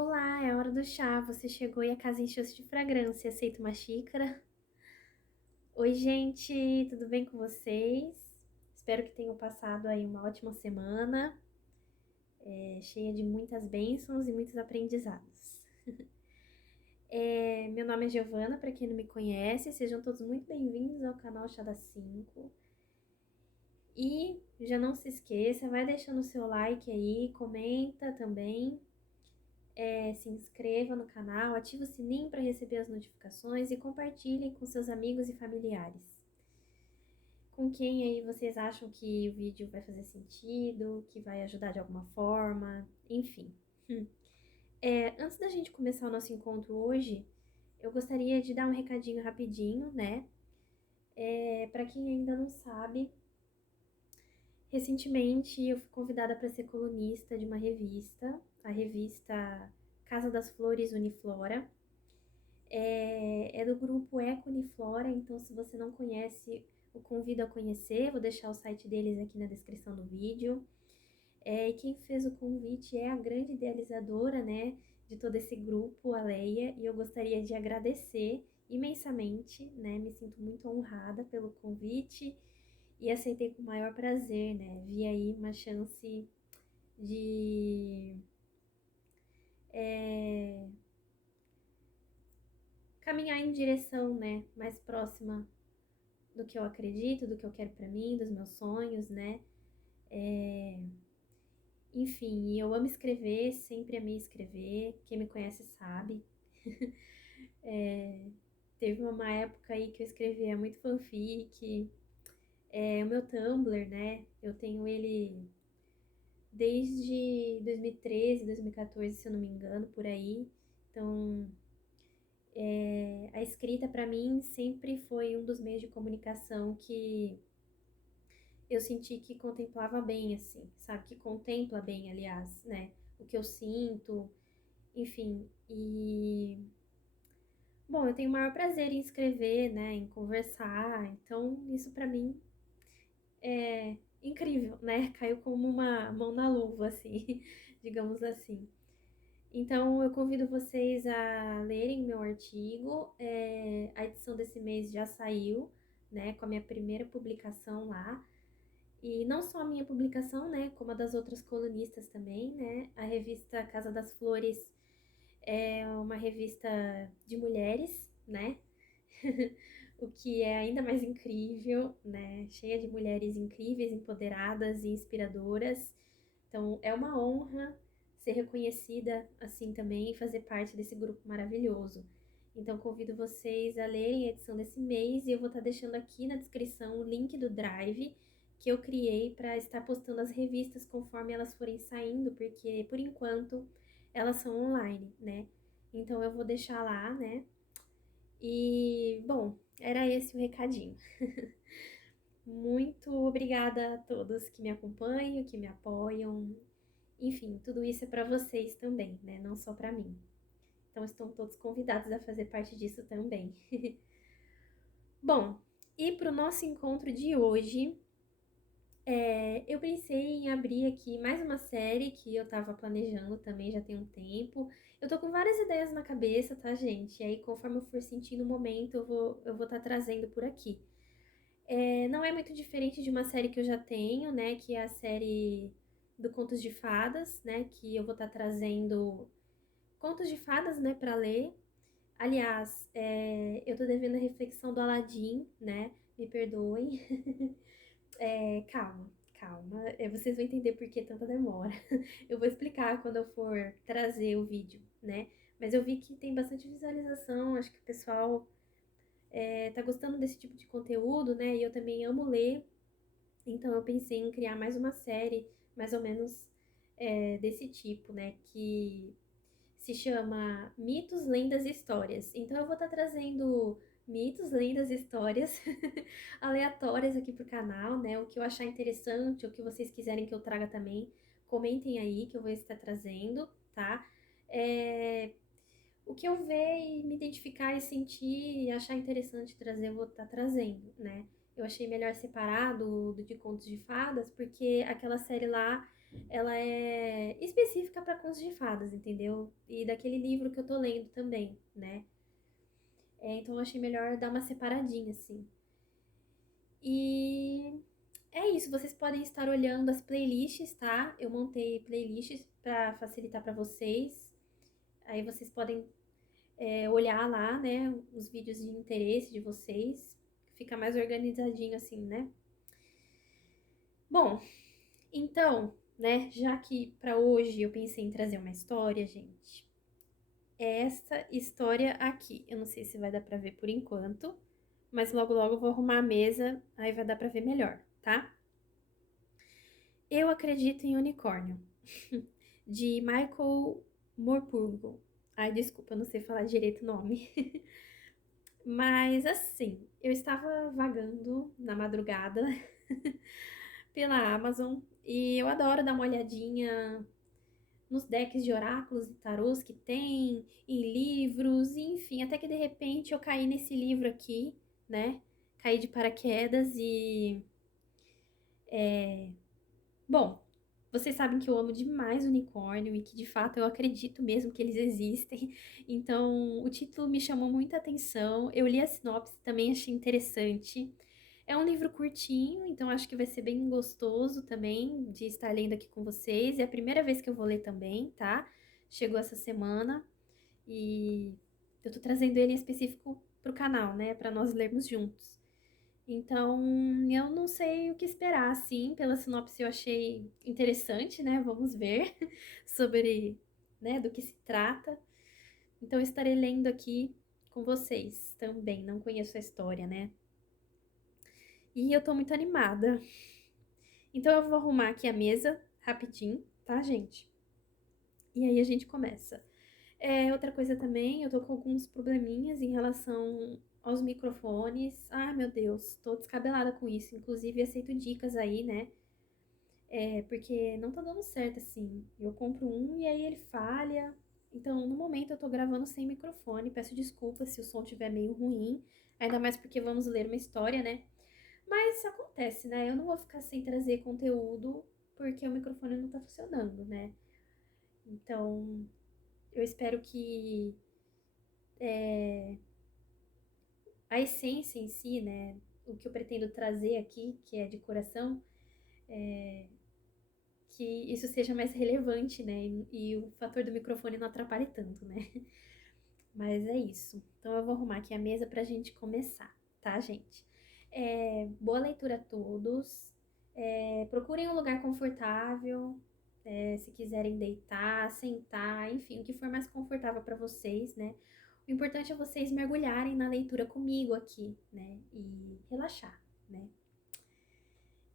Olá, é a hora do chá. Você chegou e a casa encheu-se de fragrância. Aceita uma xícara? Oi, gente, tudo bem com vocês? Espero que tenham passado aí uma ótima semana, cheia de muitas bênçãos e muitos aprendizados. Meu nome é Giovana, para quem não me conhece, sejam todos muito bem-vindos ao canal Chá das 5. E já não se esqueça, vai deixando o seu like aí, comenta também. Se inscreva no canal, ative o sininho para receber as notificações e compartilhem com seus amigos e familiares. Com quem aí vocês acham que o vídeo vai fazer sentido, que vai ajudar de alguma forma, enfim. Antes da gente começar o nosso encontro hoje, eu gostaria de dar um recadinho rapidinho, né? Para quem ainda não sabe, recentemente eu fui convidada para ser colunista de uma revista, a revista Casa das Flores Uniflora. É do grupo Eco Uniflora, então se você não conhece, eu convido a conhecer, vou deixar o site deles aqui na descrição do vídeo. E quem fez o convite é a grande idealizadora, né, de todo esse grupo, a Leia, e eu gostaria de agradecer imensamente, né, me sinto muito honrada pelo convite e aceitei com o maior prazer, né, vi aí uma chance de caminhar em direção, né, mais próxima do que eu acredito, do que eu quero pra mim, dos meus sonhos, né? Enfim, eu amo escrever, sempre amei escrever. Quem me conhece sabe. Teve uma época aí que eu escrevia muito fanfic. O meu Tumblr, né? Eu tenho ele desde 2013, 2014, se eu não me engano, por aí. Então, a escrita pra mim sempre foi um dos meios de comunicação que eu senti que contemplava bem, assim, sabe? Que contempla bem, aliás, né? O que eu sinto, enfim. Bom, eu tenho o maior prazer em escrever, né? Em conversar. Então, isso pra mim é incrível, né? Caiu como uma mão na luva, assim, digamos assim. Então, eu convido vocês a lerem meu artigo. A edição desse mês já saiu, né? Com a minha primeira publicação lá. E não só a minha publicação, né, como a das outras colunistas também, né? A revista Casa das Flores é uma revista de mulheres, né? O que é ainda mais incrível, né? Cheia de mulheres incríveis, empoderadas e inspiradoras. Então, é uma honra ser reconhecida assim também e fazer parte desse grupo maravilhoso. Então, convido vocês a lerem a edição desse mês e eu vou estar deixando aqui na descrição o link do Drive que eu criei para estar postando as revistas conforme elas forem saindo, porque por enquanto elas são online, né? Então eu vou deixar lá, né? E, bom, era esse o recadinho. Muito obrigada a todos que me acompanham, que me apoiam. Enfim, tudo isso é para vocês também, né? Não só para mim. Então estão todos convidados a fazer parte disso também. Bom, e para o nosso encontro de hoje, eu pensei em abrir aqui mais uma série que eu tava planejando também já tem um tempo. Eu tô com várias ideias na cabeça, tá, gente? E aí, conforme eu for sentindo o momento, eu vou estar trazendo por aqui. Não é muito diferente de uma série que eu já tenho, né? Que é a série do Contos de Fadas, né? Que eu vou estar trazendo contos de fadas, né, para ler. Aliás, eu tô devendo a reflexão do Aladdin, né? Me perdoem. Calma, calma. Vocês vão entender por que tanta demora. Eu vou explicar quando eu for trazer o vídeo, né? Mas eu vi que tem bastante visualização, acho que o pessoal tá gostando desse tipo de conteúdo, né? E eu também amo ler, então eu pensei em criar mais uma série, mais ou menos desse tipo, né? Que se chama Mitos, Lendas e Histórias. Então eu vou estar trazendo mitos, lendas e histórias aleatórias aqui pro canal, né? O que eu achar interessante, o que vocês quiserem que eu traga também, comentem aí que eu vou estar trazendo, tá? É, O que eu ver e me identificar e sentir e achar interessante trazer, eu vou estar trazendo, né? Eu achei melhor separar do de Contos de Fadas, porque aquela série lá, ela é específica para contos de fadas, entendeu? E daquele livro que eu tô lendo também, né? Então eu achei melhor dar uma separadinha, assim. E é isso, vocês podem estar olhando as playlists, tá? Eu montei playlists para facilitar para vocês. Aí vocês podem olhar lá, né, os vídeos de interesse de vocês. Fica mais organizadinho assim, né? Bom, então, né, já que para hoje eu pensei em trazer uma história, gente. É essa história aqui. Eu não sei se vai dar para ver por enquanto, mas logo logo eu vou arrumar a mesa, aí vai dar para ver melhor, tá? Eu acredito em unicórnio, de Michael Morpurgo. Ai, desculpa, eu não sei falar direito o nome. Mas assim, eu estava vagando na madrugada pela Amazon e eu adoro dar uma olhadinha nos decks de oráculos e tarôs que tem, em livros, enfim, até que de repente eu caí nesse livro aqui, né? Caí de paraquedas e bom, vocês sabem que eu amo demais unicórnio e que de fato eu acredito mesmo que eles existem. Então, o título me chamou muita atenção. Eu li a sinopse, também achei interessante. É um livro curtinho, então acho que vai ser bem gostoso também de estar lendo aqui com vocês. É a primeira vez que eu vou ler também, tá? Chegou essa semana e eu tô trazendo ele em específico pro canal, né, para nós lermos juntos. Então, eu não sei o que esperar, assim, pela sinopse eu achei interessante, né? Vamos ver sobre, né, do que se trata. Então, eu estarei lendo aqui com vocês também. Não conheço a história, né? E eu tô muito animada. Então, eu vou arrumar aqui a mesa rapidinho, tá, gente? E aí a gente começa. Outra coisa também, eu tô com alguns probleminhas em relação aos microfones. Ai, meu Deus, tô descabelada com isso. Inclusive, aceito dicas aí, né? Porque não tá dando certo assim. Eu compro um e aí ele falha. Então, no momento, eu tô gravando sem microfone. Peço desculpas se o som estiver meio ruim. Ainda mais porque vamos ler uma história, né? Mas acontece, né? Eu não vou ficar sem trazer conteúdo porque o microfone não tá funcionando, né? Então, eu espero que a essência em si, né? O que eu pretendo trazer aqui, que é de coração, que isso seja mais relevante, né? E o fator do microfone não atrapalhe tanto, né? Mas é isso. Então eu vou arrumar aqui a mesa pra gente começar, tá, gente? Boa leitura a todos. Procurem um lugar confortável. Se quiserem deitar, sentar, enfim, o que for mais confortável para vocês, né? O importante é vocês mergulharem na leitura comigo aqui, né? E relaxar, né?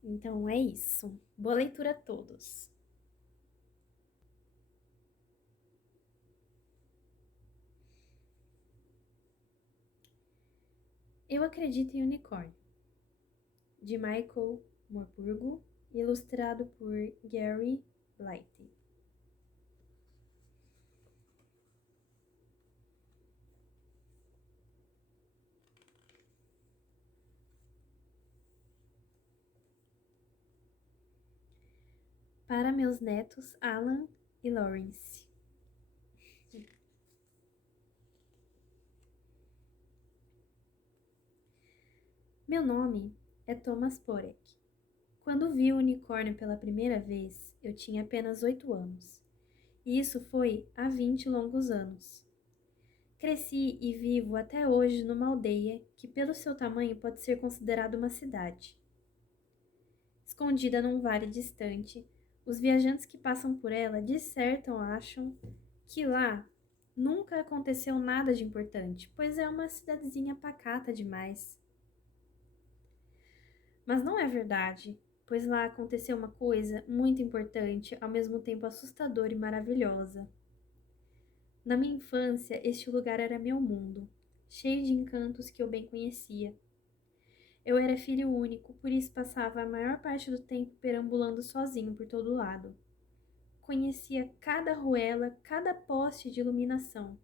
Então é isso. Boa leitura a todos. Eu acredito em unicórnio, de Michael Morpurgo, ilustrado por Gary Blighty. Para meus netos Alan e Lawrence. Meu nome é Thomas Porek. Quando vi o unicórnio pela primeira vez, eu tinha apenas 8 anos. E isso foi há 20 longos anos. Cresci e vivo até hoje numa aldeia que, pelo seu tamanho, pode ser considerada uma cidade. Escondida num vale distante, os viajantes que passam por ela dissertam acham que lá nunca aconteceu nada de importante, pois é uma cidadezinha pacata demais. Mas não é verdade, pois lá aconteceu uma coisa muito importante, ao mesmo tempo assustadora e maravilhosa. Na minha infância, este lugar era meu mundo, cheio de encantos que eu bem conhecia. Eu era filho único, por isso passava a maior parte do tempo perambulando sozinho por todo lado. Conhecia cada ruela, cada poste de iluminação.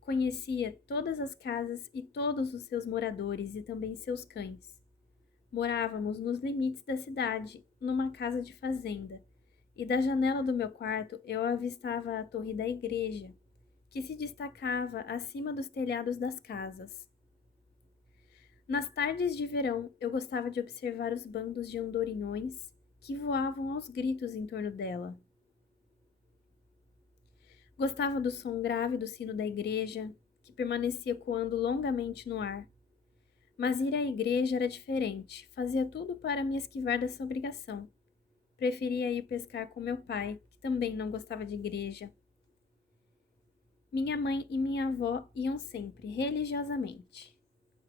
Conhecia todas as casas e todos os seus moradores e também seus cães. Morávamos nos limites da cidade, numa casa de fazenda, e da janela do meu quarto eu avistava a torre da igreja, que se destacava acima dos telhados das casas. Nas tardes de verão, eu gostava de observar os bandos de andorinhões que voavam aos gritos em torno dela. Gostava do som grave do sino da igreja, que permanecia coando longamente no ar. Mas ir à igreja era diferente, fazia tudo para me esquivar dessa obrigação. Preferia ir pescar com meu pai, que também não gostava de igreja. Minha mãe e minha avó iam sempre, religiosamente.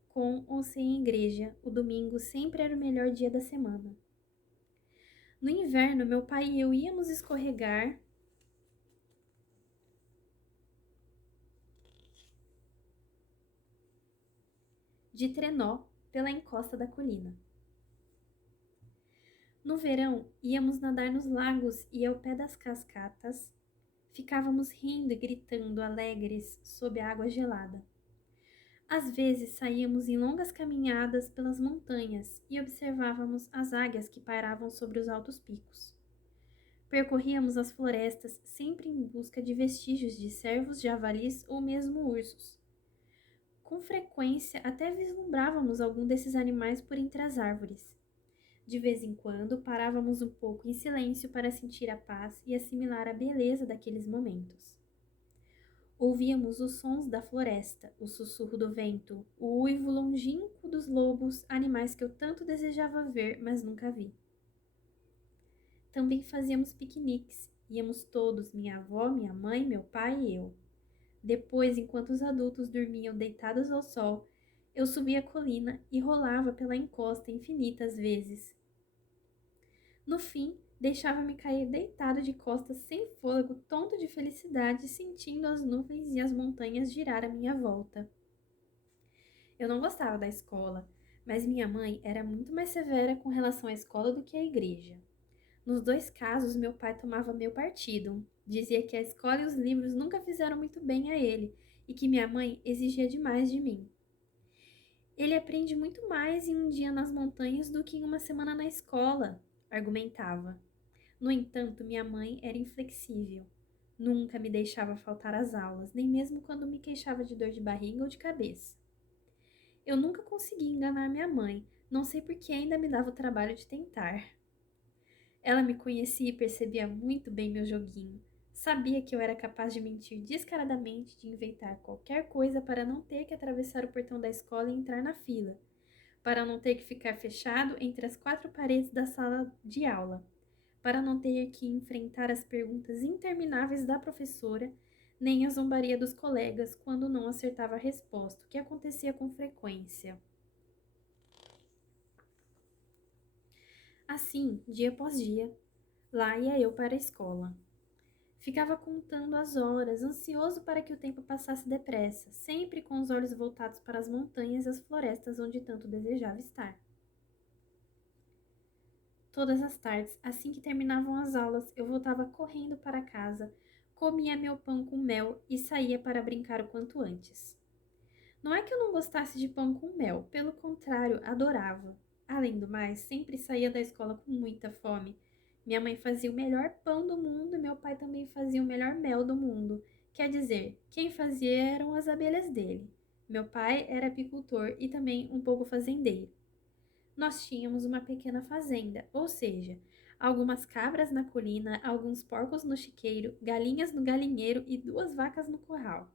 Com ou sem igreja, o domingo sempre era o melhor dia da semana. No inverno, meu pai e eu íamos escorregar de trenó pela encosta da colina. No verão, íamos nadar nos lagos e ao pé das cascatas, ficávamos rindo e gritando alegres sob a água gelada. Às vezes saíamos em longas caminhadas pelas montanhas e observávamos as águias que pairavam sobre os altos picos. Percorríamos as florestas sempre em busca de vestígios de cervos, javalis ou mesmo ursos. Com frequência até vislumbrávamos algum desses animais por entre as árvores. De vez em quando parávamos um pouco em silêncio para sentir a paz e assimilar a beleza daqueles momentos. Ouvíamos os sons da floresta, o sussurro do vento, o uivo longínquo dos lobos, animais que eu tanto desejava ver, mas nunca vi. Também fazíamos piqueniques. Íamos todos, minha avó, minha mãe, meu pai e eu. Depois, enquanto os adultos dormiam deitados ao sol, eu subia a colina e rolava pela encosta infinitas vezes. No fim, deixava-me cair deitado de costas sem fôlego, tonto de felicidade, sentindo as nuvens e as montanhas girar à minha volta. Eu não gostava da escola, mas minha mãe era muito mais severa com relação à escola do que à igreja. Nos dois casos, meu pai tomava meu partido. Dizia que a escola e os livros nunca fizeram muito bem a ele e que minha mãe exigia demais de mim. Ele aprende muito mais em um dia nas montanhas do que em uma semana na escola, argumentava. No entanto, minha mãe era inflexível. Nunca me deixava faltar às aulas, nem mesmo quando me queixava de dor de barriga ou de cabeça. Eu nunca consegui enganar minha mãe, não sei por que ainda me dava o trabalho de tentar. Ela me conhecia e percebia muito bem meu joguinho. Sabia que eu era capaz de mentir descaradamente, de inventar qualquer coisa para não ter que atravessar o portão da escola e entrar na fila, para não ter que ficar fechado entre as quatro paredes da sala de aula, para não ter que enfrentar as perguntas intermináveis da professora, nem a zombaria dos colegas quando não acertava a resposta, o que acontecia com frequência. Assim, dia após dia, lá ia eu para a escola. Ficava contando as horas, ansioso para que o tempo passasse depressa, sempre com os olhos voltados para as montanhas e as florestas onde tanto desejava estar. Todas as tardes, assim que terminavam as aulas, eu voltava correndo para casa, comia meu pão com mel e saía para brincar o quanto antes. Não é que eu não gostasse de pão com mel, pelo contrário, adorava. Além do mais, sempre saía da escola com muita fome. Minha mãe fazia o melhor pão do mundo e meu pai também fazia o melhor mel do mundo. Quer dizer, quem fazia eram as abelhas dele. Meu pai era apicultor e também um pouco fazendeiro. Nós tínhamos uma pequena fazenda, ou seja, algumas cabras na colina, alguns porcos no chiqueiro, galinhas no galinheiro e 2 vacas no curral.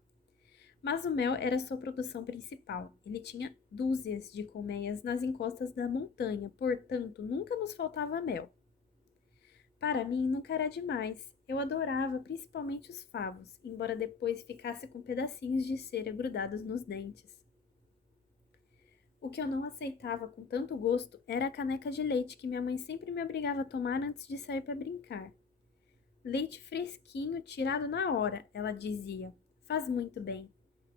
Mas o mel era sua produção principal. Ele tinha dúzias de colmeias nas encostas da montanha, portanto, nunca nos faltava mel. Para mim, nunca era demais. Eu adorava principalmente os favos, embora depois ficasse com pedacinhos de cera grudados nos dentes. O que eu não aceitava com tanto gosto era a caneca de leite que minha mãe sempre me obrigava a tomar antes de sair para brincar. Leite fresquinho, tirado na hora, ela dizia. Faz muito bem.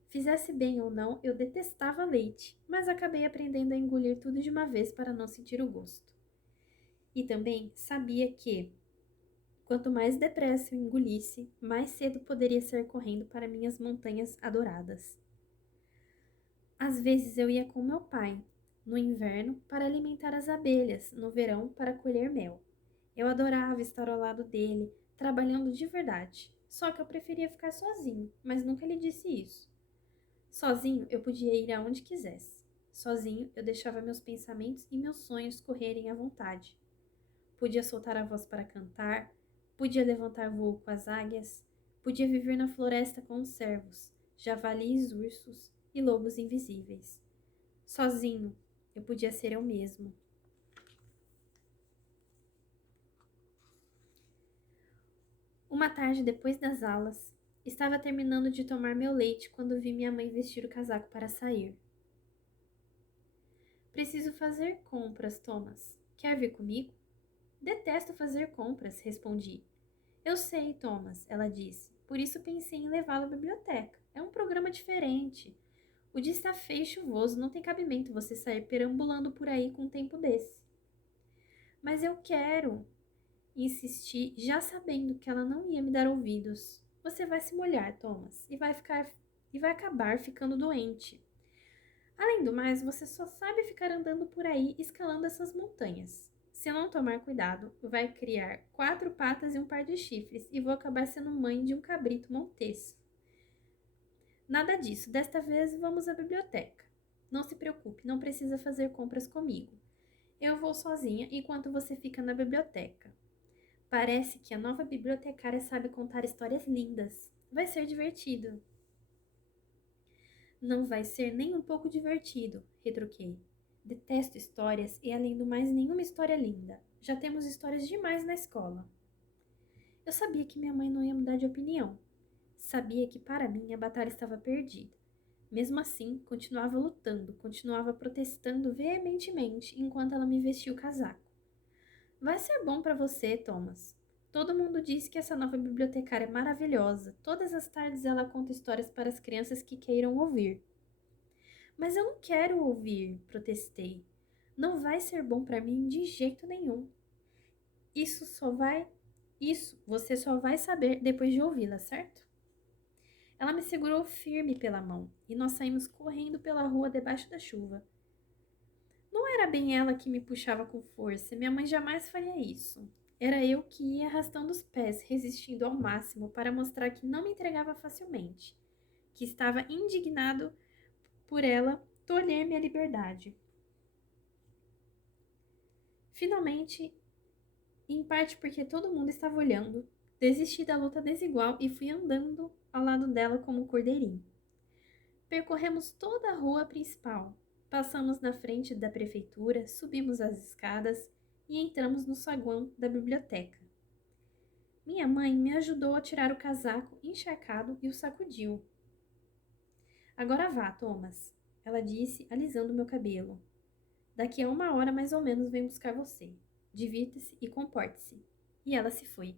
Fizesse bem ou não, eu detestava leite, mas acabei aprendendo a engolir tudo de uma vez para não sentir o gosto. E também sabia que, quanto mais depressa eu engolisse, mais cedo poderia sair correndo para minhas montanhas adoradas. Às vezes eu ia com meu pai, no inverno para alimentar as abelhas, no verão para colher mel. Eu adorava estar ao lado dele, trabalhando de verdade. Só que eu preferia ficar sozinho, mas nunca lhe disse isso. Sozinho eu podia ir aonde quisesse. Sozinho eu deixava meus pensamentos e meus sonhos correrem à vontade. Podia soltar a voz para cantar, podia levantar voo com as águias, podia viver na floresta com os cervos, javalis, ursos e lobos invisíveis. Sozinho eu podia ser eu mesmo. Uma tarde depois das aulas, estava terminando de tomar meu leite quando vi minha mãe vestir o casaco para sair. Preciso fazer compras, Thomas. Quer vir comigo? Detesto fazer compras, respondi. Eu sei, Thomas, ela disse. Por isso pensei em levá-lo à biblioteca. É um programa diferente. O dia está feio e chuvoso, não tem cabimento você sair perambulando por aí com um tempo desse. Mas eu quero, insisti, já sabendo que ela não ia me dar ouvidos. Você vai se molhar, Thomas, e vai acabar ficando doente. Além do mais, você só sabe ficar andando por aí escalando essas montanhas. Se não tomar cuidado, vai criar 4 patas e um par de chifres e vou acabar sendo mãe de um cabrito monteço. Nada disso, desta vez vamos à biblioteca. Não se preocupe, não precisa fazer compras comigo. Eu vou sozinha enquanto você fica na biblioteca. Parece que a nova bibliotecária sabe contar histórias lindas. Vai ser divertido. Não vai ser nem um pouco divertido, retruquei. Detesto histórias e, além do mais, nenhuma história linda. Já temos histórias demais na escola. Eu sabia que minha mãe não ia mudar de opinião. Sabia que, para mim, a batalha estava perdida. Mesmo assim, continuava lutando, continuava protestando veementemente enquanto ela me vestia o casaco. Vai ser bom para você, Thomas. Todo mundo diz que essa nova bibliotecária é maravilhosa. Todas as tardes ela conta histórias para as crianças que queiram ouvir. Mas eu não quero ouvir, protestei. Não vai ser bom para mim de jeito nenhum. Isso você só vai saber depois de ouvi-la, certo? Ela me segurou firme pela mão e nós saímos correndo pela rua debaixo da chuva. Não era bem ela que me puxava com força, minha mãe jamais faria isso. Era eu que ia arrastando os pés, resistindo ao máximo para mostrar que não me entregava facilmente, que estava indignado por ela tolher minha liberdade. Finalmente, em parte porque todo mundo estava olhando, desisti da luta desigual e fui andando ao lado dela como um cordeirinho. Percorremos toda a rua principal, passamos na frente da prefeitura, subimos as escadas e entramos no saguão da biblioteca. Minha mãe me ajudou a tirar o casaco encharcado e o sacudiu. Agora vá, Thomas, ela disse, alisando meu cabelo. Daqui a 1 hora mais ou menos venho buscar você. Divirta-se e comporte-se. E ela se foi.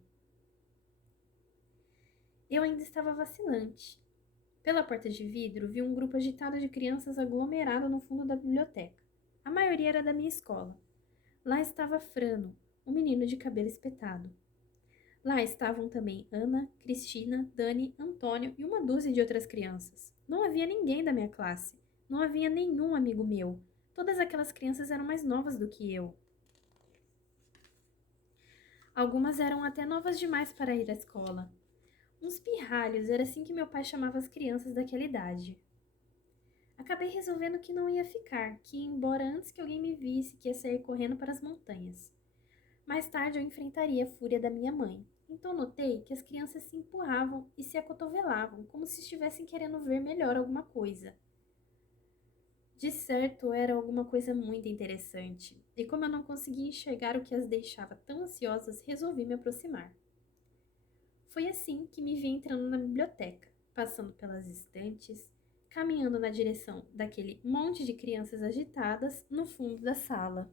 Eu ainda estava vacilante. Pela porta de vidro, vi um grupo agitado de crianças aglomerado no fundo da biblioteca. A maioria era da minha escola. Lá estava Frano, um menino de cabelo espetado. Lá estavam também Ana, Cristina, Dani, Antônio e uma dúzia de outras crianças. Não havia ninguém da minha classe. Não havia nenhum amigo meu. Todas aquelas crianças eram mais novas do que eu. Algumas eram até novas demais para ir à escola. Uns pirralhos, era assim que meu pai chamava as crianças daquela idade. Acabei resolvendo que não ia ficar, que ia embora antes que alguém me visse, que ia sair correndo para as montanhas. Mais tarde eu enfrentaria a fúria da minha mãe. Então notei que as crianças se empurravam e se acotovelavam, como se estivessem querendo ver melhor alguma coisa. De certo, era alguma coisa muito interessante, e como eu não conseguia enxergar o que as deixava tão ansiosas, resolvi me aproximar. Foi assim que me vi entrando na biblioteca, passando pelas estantes, caminhando na direção daquele monte de crianças agitadas no fundo da sala.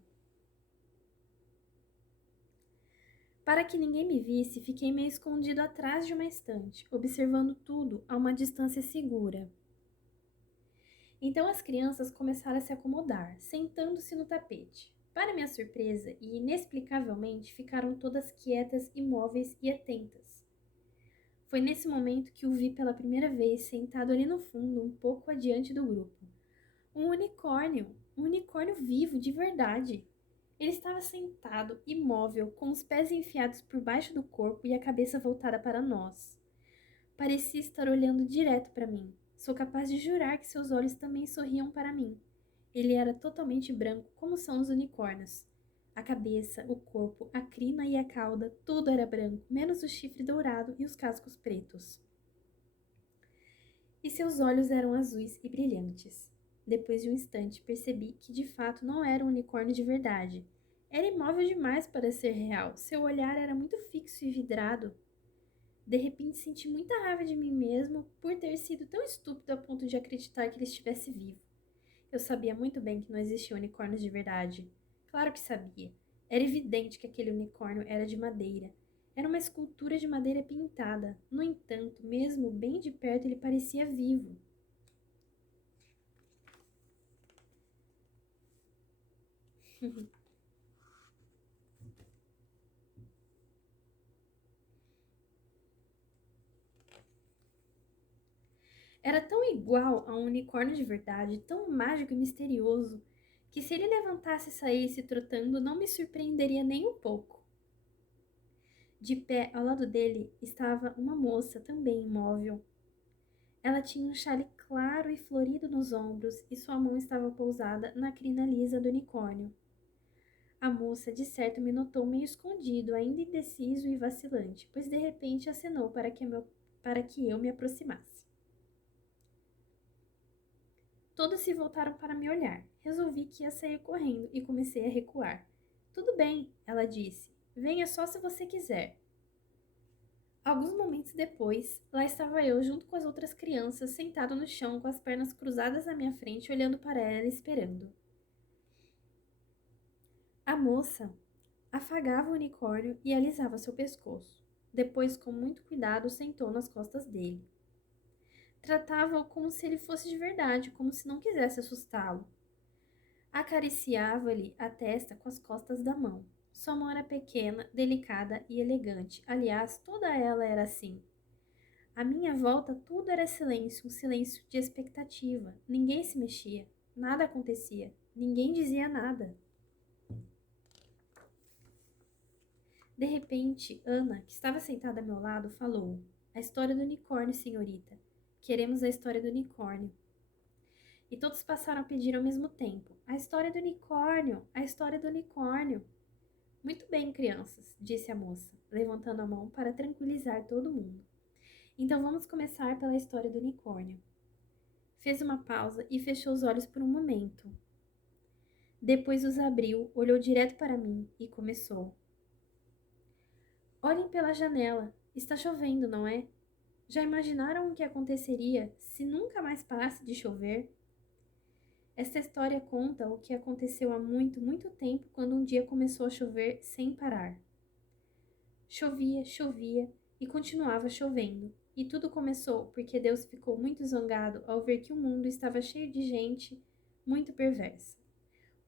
Para que ninguém me visse, fiquei meio escondido atrás de uma estante, observando tudo a uma distância segura. Então as crianças começaram a se acomodar, sentando-se no tapete. Para minha surpresa e inexplicavelmente, ficaram todas quietas, imóveis e atentas. Foi nesse momento que o vi pela primeira vez sentado ali no fundo, um pouco adiante do grupo. Um unicórnio vivo de verdade. Ele estava sentado, imóvel, com os pés enfiados por baixo do corpo e a cabeça voltada para nós. Parecia estar olhando direto para mim. Sou capaz de jurar que seus olhos também sorriam para mim. Ele era totalmente branco, como são os unicórnios. A cabeça, o corpo, a crina e a cauda, tudo era branco, menos o chifre dourado e os cascos pretos. E seus olhos eram azuis e brilhantes. Depois de um instante, percebi que de fato não era um unicórnio de verdade. Era imóvel demais para ser real. Seu olhar era muito fixo e vidrado. De repente, senti muita raiva de mim mesmo por ter sido tão estúpido a ponto de acreditar que ele estivesse vivo. Eu sabia muito bem que não existiam unicórnios de verdade. Claro que sabia. Era evidente que aquele unicórnio era de madeira. Era uma escultura de madeira pintada. No entanto, mesmo bem de perto, ele parecia vivo. Era tão igual a um unicórnio de verdade, tão mágico e misterioso, que se ele levantasse e saísse trotando, não me surpreenderia nem um pouco. De pé ao lado dele estava uma moça, também imóvel. Ela tinha um chale claro e florido nos ombros e sua mão estava pousada na crina lisa do unicórnio. A moça, de certo, me notou meio escondido, ainda indeciso e vacilante, pois de repente acenou para que eu me aproximasse. Todos se voltaram para me olhar. Resolvi que ia sair correndo e comecei a recuar. Tudo bem, ela disse. Venha só se você quiser. Alguns momentos depois, lá estava eu junto com as outras crianças, sentado no chão com as pernas cruzadas na minha frente, olhando para ela esperando. A moça afagava o unicórnio e alisava seu pescoço. Depois, com muito cuidado, sentou nas costas dele. Tratava-o como se ele fosse de verdade, como se não quisesse assustá-lo. Acariciava-lhe a testa com as costas da mão. Sua mão era pequena, delicada e elegante. Aliás, toda ela era assim. À minha volta tudo era silêncio, um silêncio de expectativa. Ninguém se mexia, nada acontecia, ninguém dizia nada. De repente, Ana, que estava sentada ao meu lado, falou: A história do unicórnio, senhorita. Queremos a história do unicórnio. E todos passaram a pedir ao mesmo tempo: A história do unicórnio! A história do unicórnio! Muito bem, crianças, disse a moça, levantando a mão para tranquilizar todo mundo. Então vamos começar pela história do unicórnio. Fez uma pausa e fechou os olhos por um momento. Depois os abriu, olhou direto para mim e começou. Olhem pela janela. Está chovendo, não é? Já imaginaram o que aconteceria se nunca mais parasse de chover? Esta história conta o que aconteceu há muito, muito tempo quando um dia começou a chover sem parar. Chovia, chovia e continuava chovendo. E tudo começou porque Deus ficou muito zangado ao ver que o mundo estava cheio de gente muito perversa.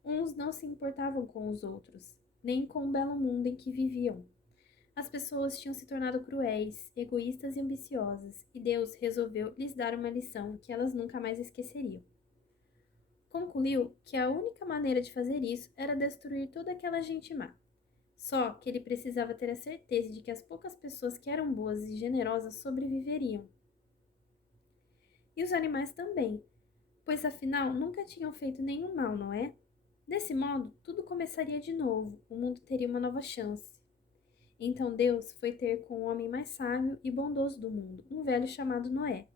Uns não se importavam com os outros, nem com o belo mundo em que viviam. As pessoas tinham se tornado cruéis, egoístas e ambiciosas, e Deus resolveu lhes dar uma lição que elas nunca mais esqueceriam. Concluiu que a única maneira de fazer isso era destruir toda aquela gente má. Só que ele precisava ter a certeza de que as poucas pessoas que eram boas e generosas sobreviveriam. E os animais também, pois afinal nunca tinham feito nenhum mal, não é? Desse modo, tudo começaria de novo, o mundo teria uma nova chance. Então Deus foi ter com o homem mais sábio e bondoso do mundo, um velho chamado Noé.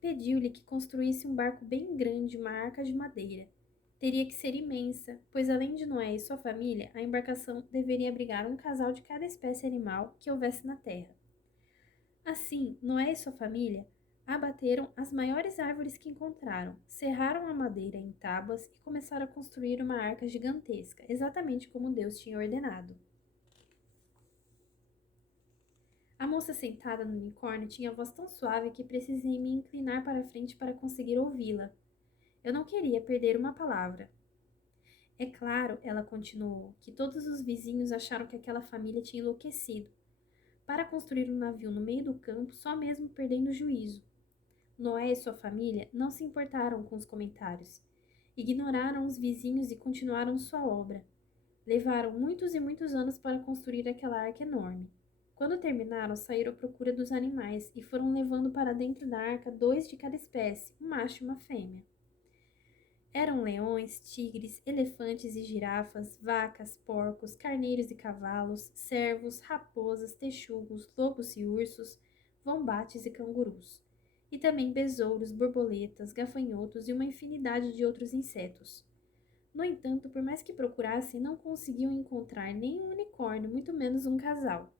Pediu-lhe que construísse um barco bem grande, uma arca de madeira. Teria que ser imensa, pois além de Noé e sua família, a embarcação deveria abrigar um casal de cada espécie animal que houvesse na terra. Assim, Noé e sua família abateram as maiores árvores que encontraram, serraram a madeira em tábuas e começaram a construir uma arca gigantesca, exatamente como Deus tinha ordenado. A moça sentada no unicórnio tinha voz tão suave que precisei me inclinar para a frente para conseguir ouvi-la. Eu não queria perder uma palavra. É claro, ela continuou, que todos os vizinhos acharam que aquela família tinha enlouquecido para construir um navio no meio do campo, só mesmo perdendo o juízo. Noé e sua família não se importaram com os comentários. Ignoraram os vizinhos e continuaram sua obra. Levaram muitos e muitos anos para construir aquela arca enorme. Quando terminaram, saíram à procura dos animais e foram levando para dentro da arca 2 de cada espécie, um macho e uma fêmea. Eram leões, tigres, elefantes e girafas, vacas, porcos, carneiros e cavalos, cervos, raposas, texugos, lobos e ursos, wombates e cangurus. E também besouros, borboletas, gafanhotos e uma infinidade de outros insetos. No entanto, por mais que procurassem, não conseguiam encontrar nenhum unicórnio, muito menos um casal.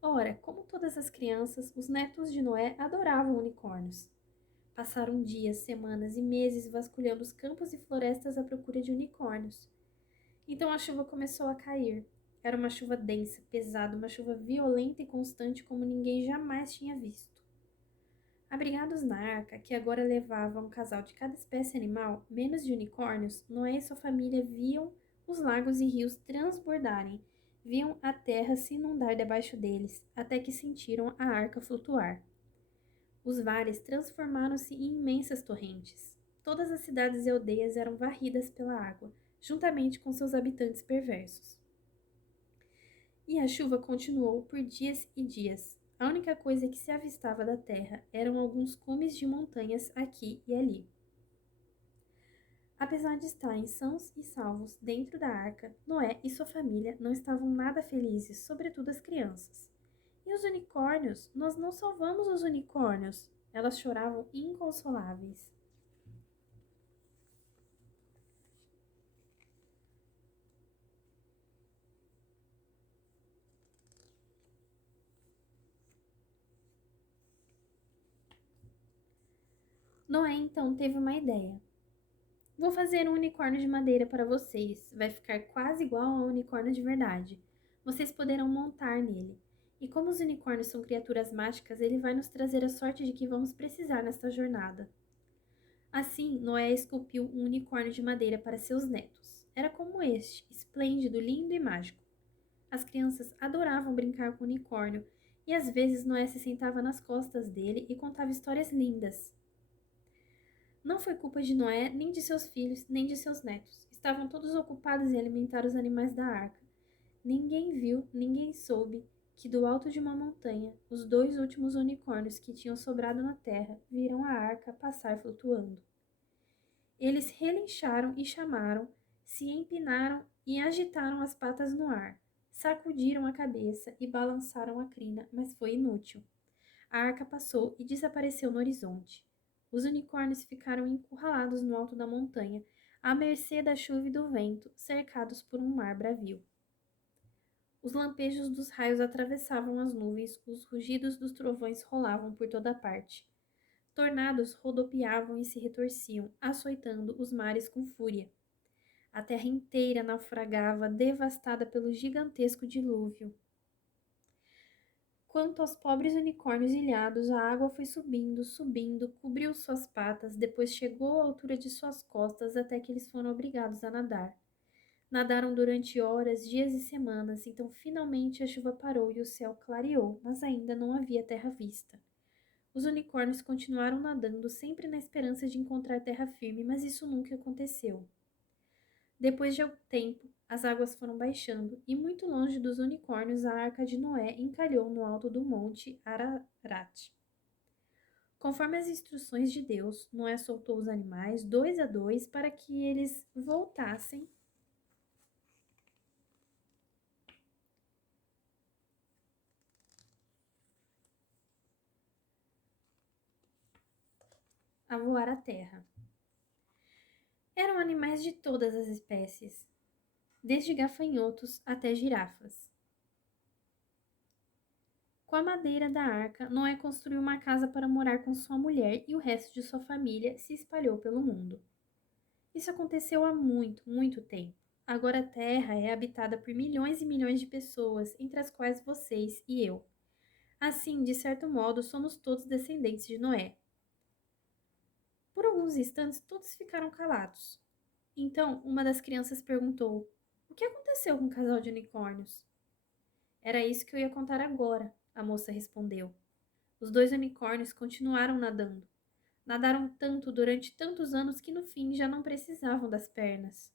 Ora, como todas as crianças, os netos de Noé adoravam unicórnios. Passaram dias, semanas e meses vasculhando os campos e florestas à procura de unicórnios. Então a chuva começou a cair. Era uma chuva densa, pesada, uma chuva violenta e constante como ninguém jamais tinha visto. Abrigados na arca, que agora levava um casal de cada espécie animal, menos de unicórnios, Noé e sua família viam os lagos e rios transbordarem, viam a terra se inundar debaixo deles, até que sentiram a arca flutuar. Os vales transformaram-se em imensas torrentes. Todas as cidades e aldeias eram varridas pela água, juntamente com seus habitantes perversos. E a chuva continuou por dias e dias. A única coisa que se avistava da terra eram alguns cumes de montanhas aqui e ali. Apesar de estarem sãos e salvos dentro da arca, Noé e sua família não estavam nada felizes, sobretudo as crianças. E os unicórnios? Nós não salvamos os unicórnios. Elas choravam inconsoláveis. Noé então teve uma ideia. Vou fazer um unicórnio de madeira para vocês. Vai ficar quase igual a um unicórnio de verdade. Vocês poderão montar nele. E como os unicórnios são criaturas mágicas, ele vai nos trazer a sorte de que vamos precisar nesta jornada. Assim, Noé esculpiu um unicórnio de madeira para seus netos. Era como este, esplêndido, lindo e mágico. As crianças adoravam brincar com o unicórnio, e às vezes Noé se sentava nas costas dele e contava histórias lindas. Não foi culpa de Noé, nem de seus filhos, nem de seus netos. Estavam todos ocupados em alimentar os animais da arca. Ninguém viu, ninguém soube que do alto de uma montanha, os 2 últimos unicórnios que tinham sobrado na terra viram a arca passar flutuando. Eles relincharam e chamaram, se empinaram e agitaram as patas no ar, sacudiram a cabeça e balançaram a crina, mas foi inútil. A arca passou e desapareceu no horizonte. Os unicórnios ficaram encurralados no alto da montanha, à mercê da chuva e do vento, cercados por um mar bravio. Os lampejos dos raios atravessavam as nuvens, os rugidos dos trovões rolavam por toda parte. Tornados rodopiavam e se retorciam, açoitando os mares com fúria. A terra inteira naufragava, devastada pelo gigantesco dilúvio. Quanto aos pobres unicórnios ilhados, a água foi subindo, subindo, cobriu suas patas, depois chegou à altura de suas costas até que eles foram obrigados a nadar. Nadaram durante horas, dias e semanas, então finalmente a chuva parou e o céu clareou, mas ainda não havia terra vista. Os unicórnios continuaram nadando, sempre na esperança de encontrar terra firme, mas isso nunca aconteceu. Depois de algum tempo, as águas foram baixando, e muito longe dos unicórnios, a arca de Noé encalhou no alto do monte Ararat. Conforme as instruções de Deus, Noé soltou os animais, 2 a 2, para que eles voltassem a voar a terra. Eram animais de todas as espécies, desde gafanhotos até girafas. Com a madeira da arca, Noé construiu uma casa para morar com sua mulher e o resto de sua família se espalhou pelo mundo. Isso aconteceu há muito, muito tempo. Agora a Terra é habitada por milhões e milhões de pessoas, entre as quais vocês e eu. Assim, de certo modo, somos todos descendentes de Noé. Por alguns instantes, todos ficaram calados. Então, uma das crianças perguntou: O que aconteceu com o casal de unicórnios? Era isso que eu ia contar agora, a moça respondeu. Os 2 unicórnios continuaram nadando. Nadaram tanto durante tantos anos que no fim já não precisavam das pernas.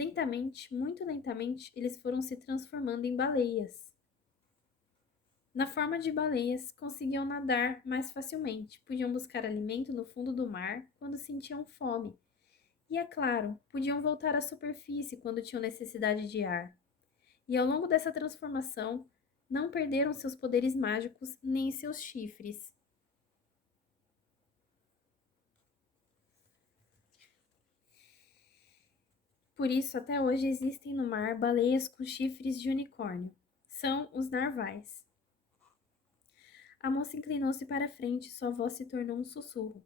Lentamente, muito lentamente, eles foram se transformando em baleias. Na forma de baleias, conseguiam nadar mais facilmente, podiam buscar alimento no fundo do mar quando sentiam fome. E é claro, podiam voltar à superfície quando tinham necessidade de ar. E ao longo dessa transformação, não perderam seus poderes mágicos nem seus chifres. Por isso, até hoje existem no mar baleias com chifres de unicórnio. São os narvais. A moça inclinou-se para a frente e sua voz se tornou um sussurro.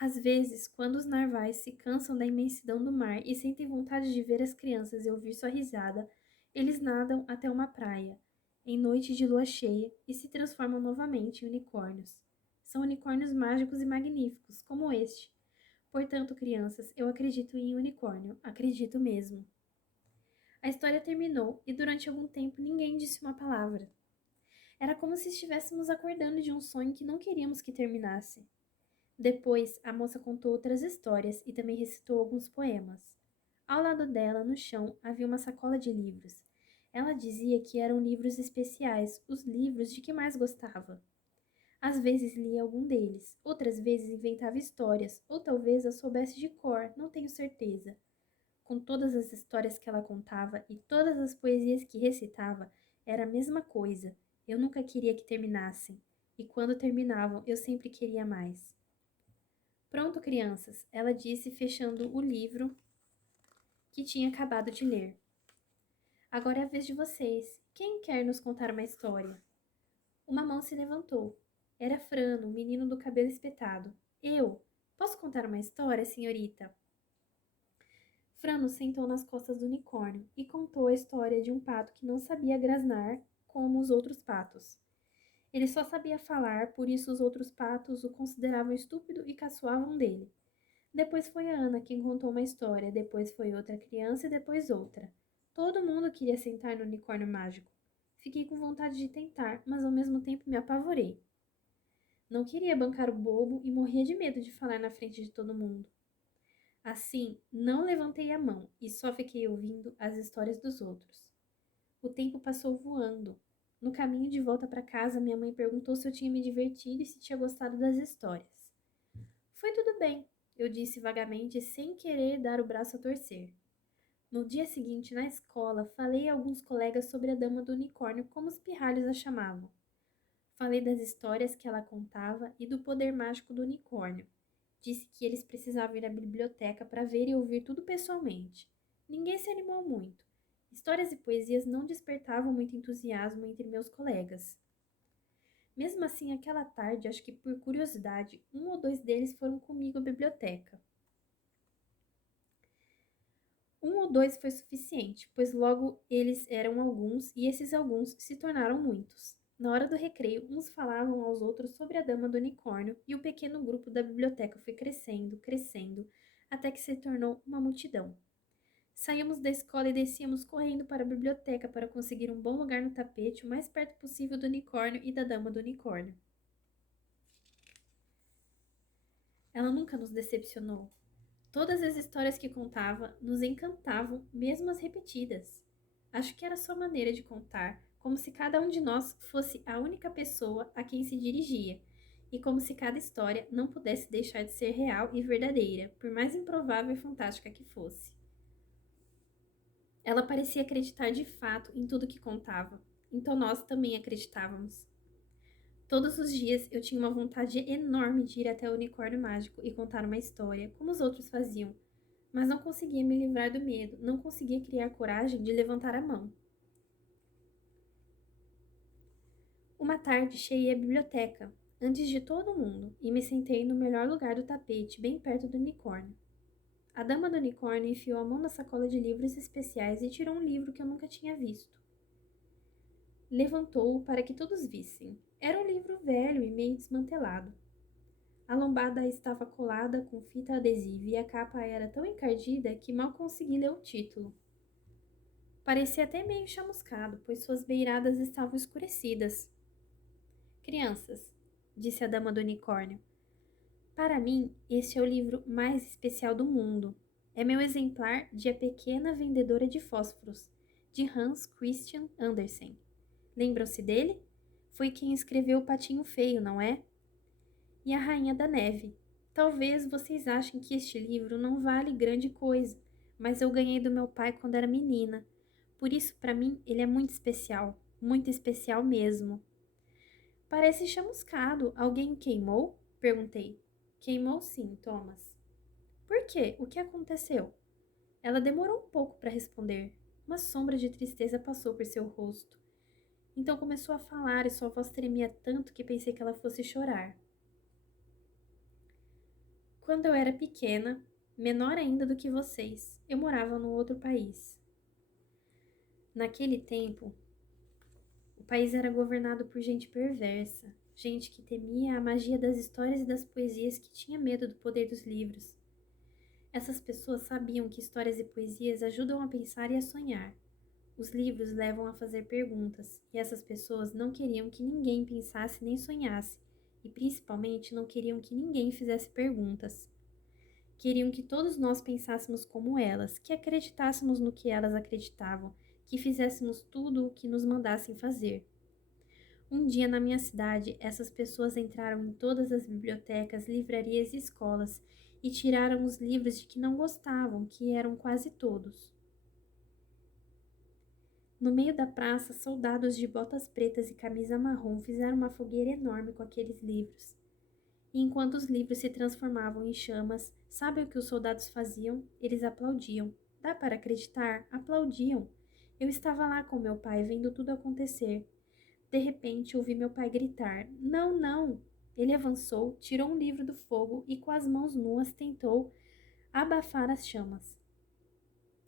Às vezes, quando os narvais se cansam da imensidão do mar e sentem vontade de ver as crianças e ouvir sua risada, eles nadam até uma praia, em noite de lua cheia, e se transformam novamente em unicórnios. São unicórnios mágicos e magníficos, como este. Portanto, crianças, eu acredito em unicórnio, acredito mesmo. A história terminou e durante algum tempo ninguém disse uma palavra. Era como se estivéssemos acordando de um sonho que não queríamos que terminasse. Depois, a moça contou outras histórias e também recitou alguns poemas. Ao lado dela, no chão, havia uma sacola de livros. Ela dizia que eram livros especiais, os livros de que mais gostava. Às vezes lia algum deles, outras vezes inventava histórias, ou talvez as soubesse de cor, não tenho certeza. Com todas as histórias que ela contava e todas as poesias que recitava, era a mesma coisa. Eu nunca queria que terminassem, e quando terminavam, eu sempre queria mais. Pronto, crianças, ela disse, fechando o livro que tinha acabado de ler. Agora é a vez de vocês. Quem quer nos contar uma história? Uma mão se levantou. Era Frano, o menino do cabelo espetado. Eu? Posso contar uma história, senhorita? Frano sentou nas costas do unicórnio e contou a história de um pato que não sabia grasnar como os outros patos. Ele só sabia falar, por isso os outros patos o consideravam estúpido e caçoavam dele. Depois foi a Ana quem contou uma história, depois foi outra criança e depois outra. Todo mundo queria sentar no unicórnio mágico. Fiquei com vontade de tentar, mas ao mesmo tempo me apavorei. Não queria bancar o bobo e morria de medo de falar na frente de todo mundo. Assim, não levantei a mão e só fiquei ouvindo as histórias dos outros. O tempo passou voando. No caminho de volta para casa, minha mãe perguntou se eu tinha me divertido e se tinha gostado das histórias. Foi tudo bem, eu disse vagamente, sem querer dar o braço a torcer. No dia seguinte, na escola, falei a alguns colegas sobre a dama do unicórnio, como os pirralhos a chamavam. Falei das histórias que ela contava e do poder mágico do unicórnio. Disse que eles precisavam ir à biblioteca para ver e ouvir tudo pessoalmente. Ninguém se animou muito. Histórias e poesias não despertavam muito entusiasmo entre meus colegas. Mesmo assim, aquela tarde, acho que por curiosidade, um ou dois deles foram comigo à biblioteca. Um ou dois foi suficiente, pois logo eles eram alguns e esses alguns se tornaram muitos. Na hora do recreio, uns falavam aos outros sobre a dama do unicórnio e o pequeno grupo da biblioteca foi crescendo, crescendo, até que se tornou uma multidão. Saíamos da escola e descíamos correndo para a biblioteca para conseguir um bom lugar no tapete o mais perto possível do unicórnio e da dama do unicórnio. Ela nunca nos decepcionou. Todas as histórias que contava nos encantavam, mesmo as repetidas. Acho que era sua maneira de contar, como se cada um de nós fosse a única pessoa a quem se dirigia, e como se cada história não pudesse deixar de ser real e verdadeira, por mais improvável e fantástica que fosse. Ela parecia acreditar de fato em tudo que contava, então nós também acreditávamos. Todos os dias eu tinha uma vontade enorme de ir até o unicórnio mágico e contar uma história, como os outros faziam, mas não conseguia me livrar do medo, não conseguia criar coragem de levantar a mão. Uma tarde cheguei à biblioteca, antes de todo mundo, e me sentei no melhor lugar do tapete, bem perto do unicórnio. A dama do unicórnio enfiou a mão na sacola de livros especiais e tirou um livro que eu nunca tinha visto. Levantou-o para que todos vissem. Era um livro velho e meio desmantelado. A lombada estava colada com fita adesiva e a capa era tão encardida que mal consegui ler o título. Parecia até meio chamuscado, pois suas beiradas estavam escurecidas. Crianças, disse a dama do unicórnio, para mim este é o livro mais especial do mundo. É meu exemplar de A Pequena Vendedora de Fósforos, de Hans Christian Andersen. Lembram-se dele? Foi quem escreveu O Patinho Feio, não é? E A Rainha da Neve. Talvez vocês achem que este livro não vale grande coisa, mas eu ganhei do meu pai quando era menina. Por isso, para mim, ele é muito especial mesmo. Parece chamuscado. Alguém o queimou? Perguntei. Queimou sim, Thomas. Por quê? O que aconteceu? Ela demorou um pouco para responder. Uma sombra de tristeza passou por seu rosto. Então começou a falar e sua voz tremia tanto que pensei que ela fosse chorar. Quando eu era pequena, menor ainda do que vocês, eu morava num outro país. Naquele tempo, o país era governado por gente perversa, gente que temia a magia das histórias e das poesias, que tinha medo do poder dos livros. Essas pessoas sabiam que histórias e poesias ajudam a pensar e a sonhar. Os livros levam a fazer perguntas, e essas pessoas não queriam que ninguém pensasse nem sonhasse, e principalmente não queriam que ninguém fizesse perguntas. Queriam que todos nós pensássemos como elas, que acreditássemos no que elas acreditavam, que fizéssemos tudo o que nos mandassem fazer. Um dia na minha cidade, essas pessoas entraram em todas as bibliotecas, livrarias e escolas e tiraram os livros de que não gostavam, que eram quase todos. No meio da praça, soldados de botas pretas e camisa marrom fizeram uma fogueira enorme com aqueles livros. E enquanto os livros se transformavam em chamas, sabe o que os soldados faziam? Eles aplaudiam. Dá para acreditar? Aplaudiam. Eu estava lá com meu pai, vendo tudo acontecer. De repente, ouvi meu pai gritar: Não, não! Ele avançou, tirou um livro do fogo e, com as mãos nuas, tentou abafar as chamas.